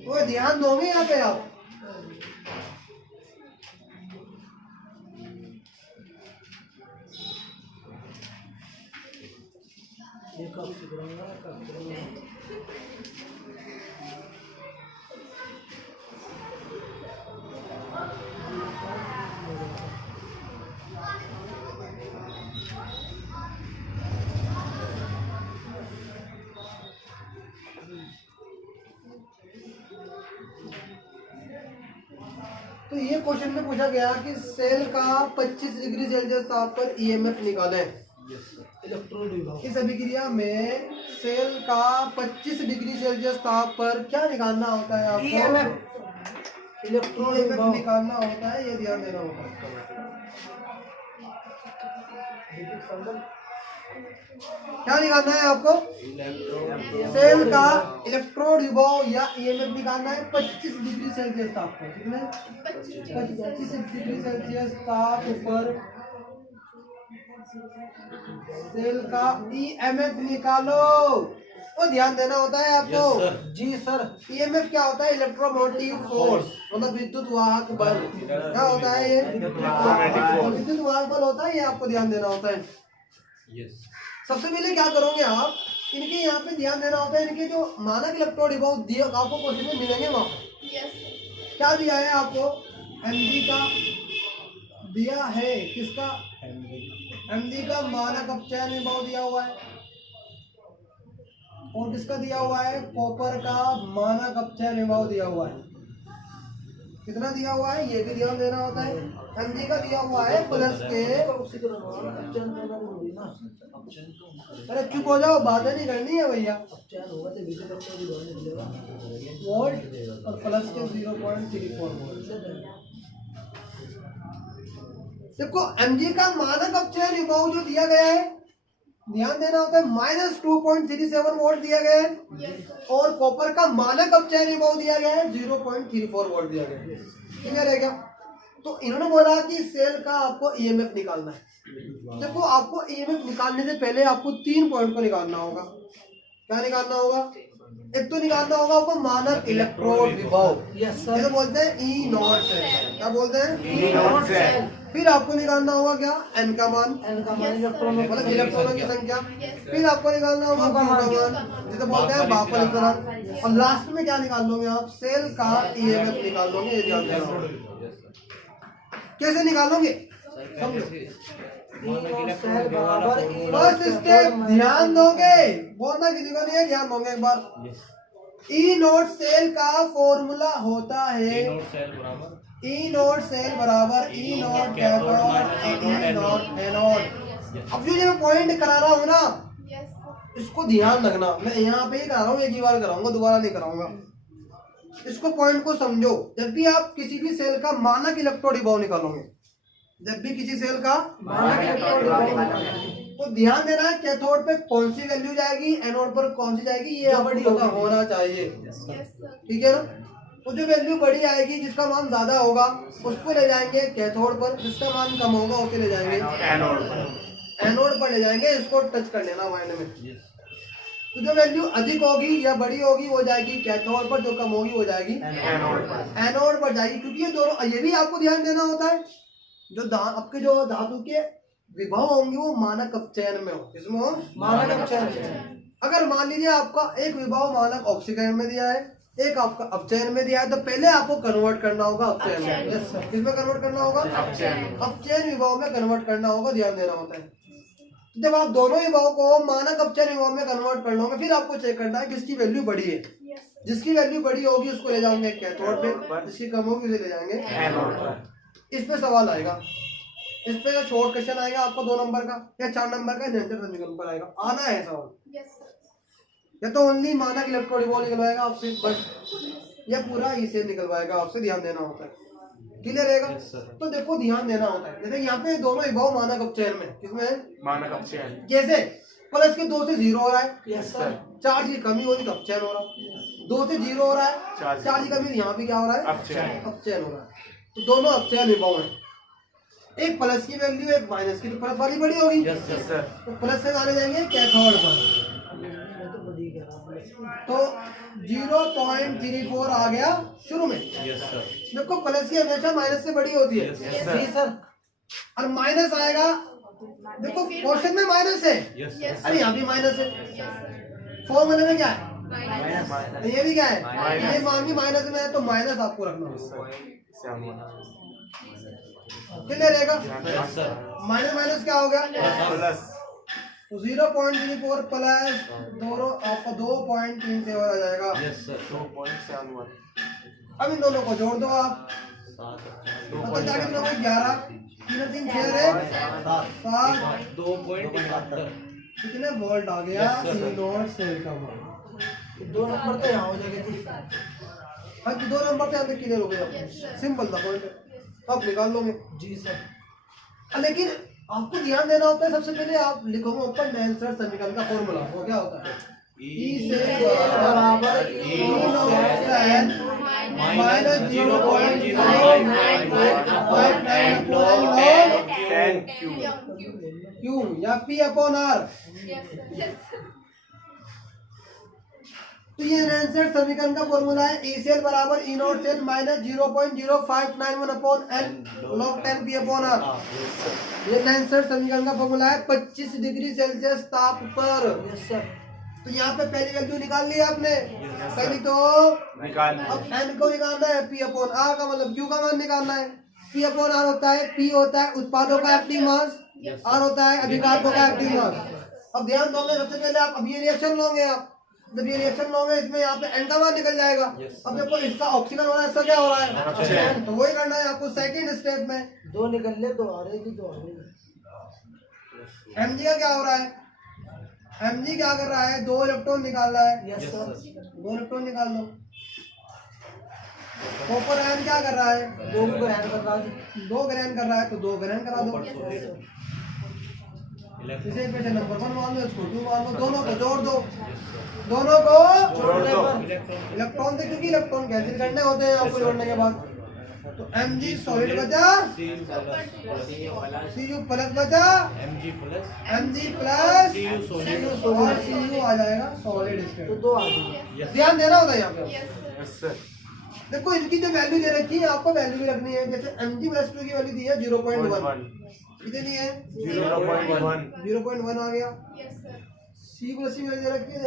वो ध्यान दोगे यहाँ पे आप। तो ये क्वेश्चन में पूछा गया कि सेल का 25 डिग्री सेल्सियस ताप पर ईएमएफ निकालें। इस अभिक्रिया में सेल का 25 डिग्री सेल्सियस ताप पर क्या निकालना होता है आपको? ईएमएफ निकालना होता है, ये ध्यान देना होता है। क्या निकालना है आपको? सेल का इलेक्ट्रोड विभव या ईएमएफ निकालना है 25 डिग्री सेल्सियस ताप पर। कितने? 25 डिग्री सेल्सियस ताप पर सेल का ईएमएफ निकालो। वो ध्यान देना होता है आपको। जी सर। ईएमएफ क्या होता है? इलेक्ट्रोमोटिव फोर्स, मतलब विद्युत वाहक बल। क्या होता है ये? विद्युत वाहक बल होता है, ये आपको ध्यान देना होता है। सबसे पहले क्या करोगे आप, इनके यहाँ पे ध्यान देना होता है। इनके जो मानक इलेक्ट्रोड विभव दिया आपको क्वेश्चन में मिलेंगे वहां पर। क्या दिया है आपको? एमजी का दिया है। किसका? एमजी का मानक अपचयन विभव दिया हुआ है। और किसका दिया हुआ है? कॉपर का मानक अपचयन विभव दिया हुआ है। कितना दिया हुआ है ये भी ध्यान देना होता है। एमजी का दिया हुआ है प्लस के। अरे चुप हो जाओ, बातें नहीं करनी है भैया। वोल्ट और प्लस के 0.34 वोल्ट। देखो एमजी का मानक अपचयन विभव जो दिया गया है, ध्यान देना होता है, -2.37 वोल्ट दिया गया है। और कॉपर का मानक अपचयन विभव दिया गया है 0.34 वोल्ट दिया गया है। क्लियर है क्या? तो इन्होंने बोला कि सेल का आपको ईएमएफ निकालना है। देखो आपको ईएमएफ निकालने से पहले आपको 3 पॉइंट को निकालना होगा। क्या निकालना होगा? एक तो निकालना होगा आपको मानक इलेक्ट्रोड विभव, ये तो बोलते हैं ई नॉट सेल। क्या बोलते हैं? ई नॉट सेल। फिर आपको निकालना होगा क्या? एन का मान, मतलब इलेक्ट्रॉनों की संख्या। फिर आपको निकालना होगा क्यू का मान, जिसे बोलते हैं बाफलीकरण। और लास्ट में क्या निकाल लोगे आप? सेल का ईएमएफ निकाल लोगे। ये ध्यान देना होगा। कैसे निकालोगे? फर्स्ट स्टेप ध्यान दोगे, बोलना किसी को नहीं है, ध्यान दोगे एक बार। ई नोट सेल का फॉर्मूला होता है ई नोट सेल बराबर ई नोट कैथोड ई नोट एनोड। अब जो मैं पॉइंट करा रहा हूँ ना, इसको ध्यान रखना। मैं यहाँ पे ही करा रहा हूँ, एक ही बार कराऊंगा, दोबारा नहीं कराऊंगा। इसको पॉइंट को समझो। जब भी आप किसी भी सेल का मानक इलेक्ट्रोड विभव निकालोगे, जब भी किसी सेल का मानक इलेक्ट्रोड विभव, तो ध्यान देना है कैथोड पे कौन सी वैल्यू जाएगी, एनोड पर कौन सी जाएगी, ये आपको पता होना चाहिए। ठीक है ना? तो जो वैल्यू बड़ी आएगी, जिसका मान ज्यादा होगा उसको ले जाएंगे कैथोड पर, जिसका मान कम होगा उसे ले जाएंगे एनोड पर ले जाएंगे। इसको टच कर लेना माइंड में। तो जो वैल्यू अधिक होगी या बड़ी होगी वो जाएगी कैथोड पर, जो कम होगी वो जाएगी एनोड पर जाएगी। क्योंकि ये दोनों, ये भी आपको ध्यान देना होता है, जो आपके जो धातु के विभव होंगे वो मानक अपचयन में हो। इसमें हो मानक अपचयन। अगर मान लीजिए आपका एक विभव मानक ऑक्सीकरण में दिया है, एक आपका अपचयन में दिया है, तो पहले आपको कन्वर्ट करना होगा अपचयन में। किसमें कन्वर्ट करना होगा? अपचयन विभव में कन्वर्ट करना होगा। ध्यान देना होता है। जब आप दोनों विभव को मानक अपचयन विभव में कन्वर्ट कर लोगे, फिर आपको चेक करना है किसकी वैल्यू बड़ी है। जिसकी वैल्यू बड़ी होगी उसको ले जाओगे कैथोड पे, जिसकी कम होगी उसे ले जाएंगे एनोड पर। इस पे सवाल आएगा, इस पे जो शॉर्ट क्वेश्चन आएगा आपको 2 नंबर का या 4 नंबर का, निरंतर समीकरण पर आएगा, आना है सवाल। या तो ओनली मानक इलेक्ट्रोड विभव निकलवाएगा आपसे बस, या पूरा इसे निकलवाएगा आपसे। ध्यान देना होता है। क्लियर रहेगा? तो देखो ध्यान देना होता है। जैसे यहाँ पे दोनों विभव मानक अपचयन में, किसमें? मानक अपचयन। कैसे? प्लस के 2 से 0 हो रहा है, चार्ज की कमी हो रही तो अपचयन हो रहा है। 2 से 0 हो रहा है, चार्ज की कमी, यहाँ पे क्या हो रहा है? अपचयन हो रहा है। तो दोनों अपचयन विभव है। एक प्लस की वैल्यू, एक माइनस की, तो प्लस वाली बड़ी होगी। तो प्लस से आने जाएंगे कैथोड पर, तो 0.34 आ गया शुरू में। Yes sir. देखो प्लस की हमेशा माइनस से बड़ी होती है। जी सर। और माइनस आएगा, देखो क्वेश्चन में माइनस है। अरे यहाँ भी माइनस है। फॉर्मूले में क्या है? ये भी क्या है? ये मान भी माइनस में है, तो माइनस आपको रखना होगा। कितने रहेगा? माइनस माइनस क्या हो गया? प्लस। तो 0.34 प्लस दोनों आपको 2.3 से आ जाएगा। Yes sir. 2.71। अब इन दोनों को जोड़ दो आप, मतलब क्या कितना होगा? 11 3 3 6 है 7 2.71। कितने वोल्ट आ गया? Yes, sir. नॉट सेल का मान 2 नंबर तो यहाँ हो जाएगा। हाँ, 2 नंबर पे यहाँ पे क्लियर हो गया। सिंपल था पॉइंट, अब निकाल लोगे। जी सर। लेकिन आपको ध्यान देना होता है, सबसे पहले आप लिखोगे ऊपर नेल्सन समीकरण का फॉर्मूला। वो क्या होता है? E से बराबर E naught cell minus 0.05 Q या P अपॉन R। तो ये नेल्सन समीकरण का फॉर्मूला है। E सेल बराबर E naught cell minus 0.0591 upon N log 10 P upon R। ये नेल्सन समीकरण का फॉर्मूला है 25 डिग्री सेल्सियस ताप पर। तो यहाँ पे पहली वैल्यू निकाल ली आपने, पहली तो निकाल। अब N को निकालना है, P अपॉन R का मतलब Q का मान निकालना है। P अपॉन R होता है, P होता है उत्पादों का एक्टिव मास, R होता है अभिकारकों का एक्टिव मास। अब ध्यान दोगे, सबसे पहले आप अब ये रिएक्शन लोगे, आप जब ये रिएक्शन लोगे इसमें यहाँ पे N का मान निकल जाएगा। अब देखो इसका ऑक्सीजन हो रहा है, इसका क्या हो रहा है? ऑक्सीजन। तो वही करना है आपको सेकंड स्टेप में। 2 निकल ले, 2 आ रहे थे, 2 आ रहे। Mg का क्या हो रहा है? Mg क्या कर रहा है? 2 इलेक्ट्रॉन निकाल रहा है। Yes sir. 2 इलेक्ट्रॉन निकाल लो। कॉपर आयन क्या कर रहा है? 2 ग्रहण कर रहा है। 2 ग्रहण कर रहा है, तो 2 ग्रहण करा दो। इसे इक्वेशन नंबर 1 मान लो, इसको 2 मान लो, दोनों को जोड़ दो। दोनों को जोड़ने पर इलेक्ट्रॉन से, क्योंकि इलेक्ट्रॉन कैंसिल करने होते हैं आपको जोड़ने के बाद। तो Mg सॉलिड बचा, Cu प्लस बचा, Mg प्लस Cu और Cu आ जाएगा सॉलिड स्टेट। तो 2 आ गए। ध्यान देना होता है यहाँ पे। Yes sir. देखो इनकी जो वैल्यू दे रखी है आपको वैल्यू भी रखनी है। जैसे Mg प्लस 2 की वैल्यू दी है 0.1, कितनी है? 0.1 आ गया। C प्लस की वैल्यू दे रखी है,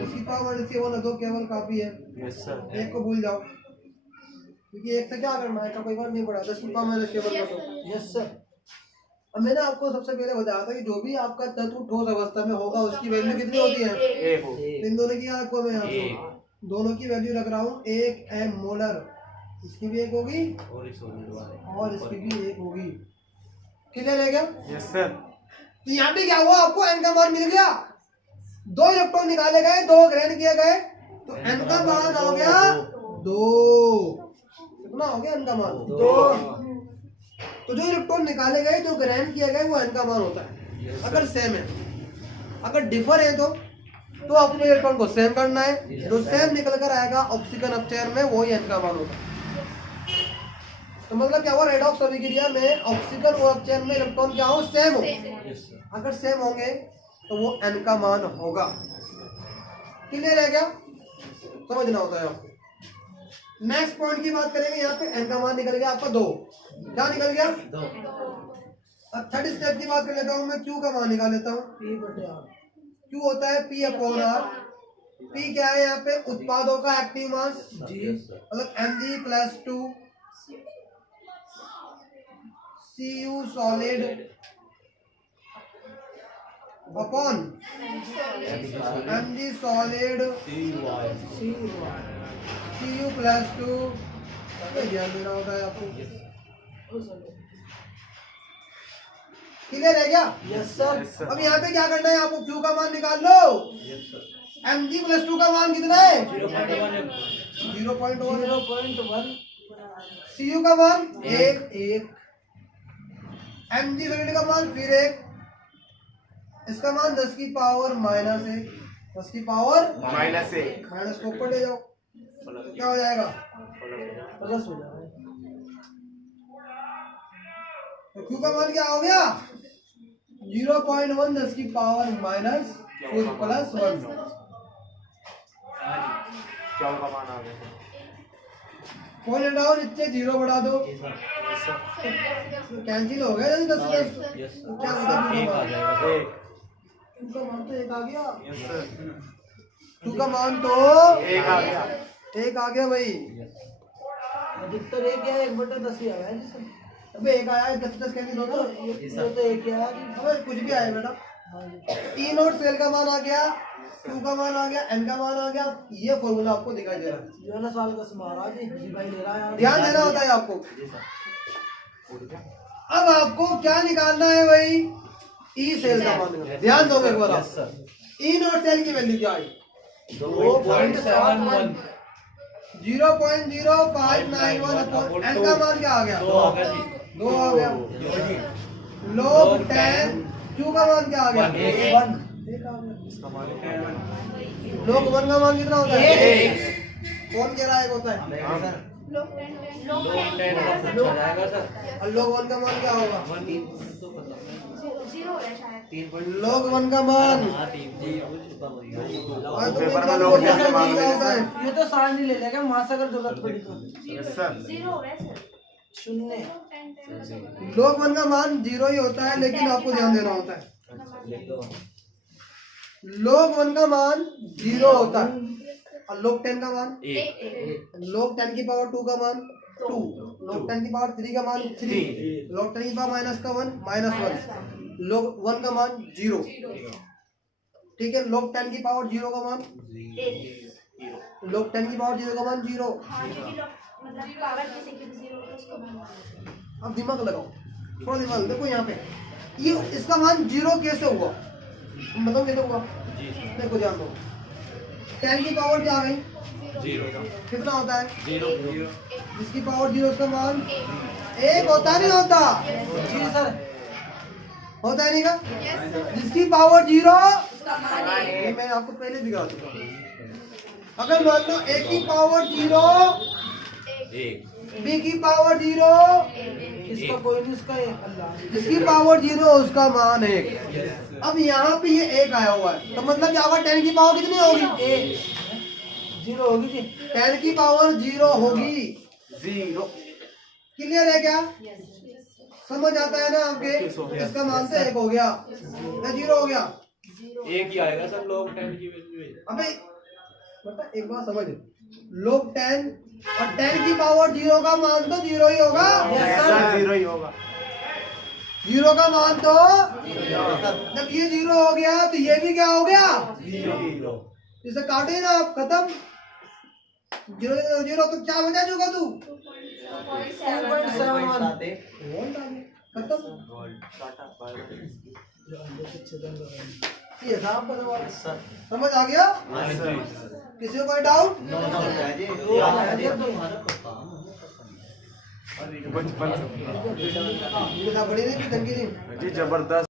इसकी पावर -1 दो केवल काफी है। Yes sir. एक को भूल जाओ, क्योंकि एक से क्या करना है, कोई बात नहीं पड़ा। 10 की पावर -1 कर दो। Yes sir. अब मैंने आपको सबसे पहले बताया था कि जो भी आपका तत्व ठोस अवस्था में होगा उसकी वैल्यू कितनी होती है? इन दोनों की आपको मैं दोनों की वैल्यू रख रहा हूँ 1 m मोलर। इसकी भी 1 होगी और इसकी भी 1 होगी। क्लियर है क्या? Yes sir. तो यहाँ पे क्या हुआ, आपको n का मान मिल गया। 2 इलेक्ट्रॉन निकाले गए, 2 ग्रहण किए गए, तो n का मान हो गया 2। कितना हो गया n का मान? 2। तो जो इलेक्ट्रॉन निकाले गए, जो ग्रहण किए गए, वो n का मान होता है। अगर सेम है, अगर डिफर है तो अपने इलेक्ट्रॉन को सेम करना है। जो सेम निकल कर आएगा ऑक्सीजन अपचयन में, वो ही n का मान होता है। तो मतलब क्या हुआ, रेडॉक्स अभिक्रिया में ऑक्सीजन और अपचयन में इलेक्ट्रॉन क्या हो? सेम हो। अगर सेम होंगे तो वो n का मान होगा। क्लियर है क्या? समझना होता है आपको। नेक्स्ट पॉइंट की बात करेंगे। यहाँ पे n का मान निकल गया आपका 2। क्या निकल गया? 2। अब थर्ड स्टेप की बात कर लेता हूँ मैं। q का मान निकाल लेता हूँ। q होता है P अपॉन R। P क्या है यहाँ पे? उत्पादों का एक्टिव मास जी, मतलब Mg plus 2 Cu solid upon Mg solid Cu plus 2। ध्यान देना होता है आपको। क्लियर है क्या? Yes sir. अब यहाँ पे क्या करना है आपको? Q का मान निकाल लो। Mg प्लस 2 का मान कितना है? 0.1। Cu का मान 1। Mg सॉलिड का मान फिर 1। इसका मान 10 की पावर -1। 10 की पावर -1। माइनस को ऊपर ले जाओ, क्या हो जाएगा? प्लस हो जाएगा। तो Q का मान क्या हो गया? 0.1 10 की पावर -1 प्लस 1 क्या का मान आ गया कौन हटाओ नीचे 0 बढ़ा दो यस सर कैंसिल हो गया 10 10 यस क्या एक आ जाएगा एक टू का मान तो एक आ गया यस सर टू का मान तो एक आ गया एक आ गया भाई अधिकतर एक या 1/10 ही आया है जी सर। अबे एक आया 10 10 कैंसिल होता ये तो एक ही आया जी। अबे कुछ भी आया बेटा हाँ जी। ई नोट सेल का मान आ गया टू का मान आ गया एन का मान आ गया ये फॉर्मूला आपको दिखाई दे रहा है जो है ना साल का समारा जी भाई ले रहा है यार। ध्यान देना होता है आपको अब आपको क्या निकालना है भाई ई सेल का मान निकालना है। ध्यान दोगे एक बार यस आप सर ई नोट सेल की वैल्यू क्या आई 2.71 0.0591 अपॉन एन का मान क्या आ गया दो आ गया जी 2 आ गया log 10 क्यू का मान क्या आ गया 1 एक आ गया इसका मान log 1 का मान कितना होता है एक कौन कह रहा है होता है लोग 10 का पूछा जाएगा सर और log 1 का मान क्या होगा 3 log 1 का मान और तुम पेपर एक में बार log बोल 1 का मान क्या होता है ये तो सारणी ले लेगा वहां से अगर जरूरत पड़ी तो यस सर शून्य log 1 का मान 0 ही होता है लेकिन आपको ध्यान देना होता है log 1 का मान 0 होता है और log 10 का मान log 10 की पावर 2 का मान 2 log 10 की पावर 3 का मान 3 log 10 की पावर माइनस का 1 माइनस 1 log 1 का मान 0 ठीक है log 10 की पावर 0 का मान log 10 की पावर 0 का मान 0 अब दिमाग लगाओ थोड़ा दिमाग देखो यहाँ पे ये इसका मान 0 कैसे हुआ मतलब कैसे हुआ देखो ध्यान दो 10 की पावर क्या आ गई 0 कितना होता है 0 जिसकी पावर 0 उसका मान 1 होता नहीं होता जी सर होता है नहीं का जिसकी पावर 0 ये मैं आपको पहले दिखा चुका हूँ अगर मान लो A की पावर 0 1 B की पावर 0 इसका कोई नहीं उसका एक अल्लाह जिसकी पावर 0 उसका मान 1 अब यहाँ पे ये 1 आया हुआ है तो मतलब यहाँ पर 10 की पावर कितनी होगी एक 0 होगी जी 10 की पावर 0 होगी 0 क्लियर है क्या समझ आता है ना आपके इसका मान तो 1 हो गया या 0 हो गया एक ही आएगा सर लोग 10 की वैल्यू अबे बता एक बात समझ लोग 10 और 10 की पावर 0 का मान तो 0 ही होगा यस सर 0 ही होगा 0 का मान तो जब ये 0 हो गया तो ये भी क्या हो गया 0 इसे काटे ना आप खत्म 0 तो क्या बचा चुका तू 2.71 खत्म टाटा बाय ये हिसाब का सवाल समझ आ गया किसी को कोई डाउट बचपन से बड़ी नहीं कि तंगी नहीं जी जबरदस्त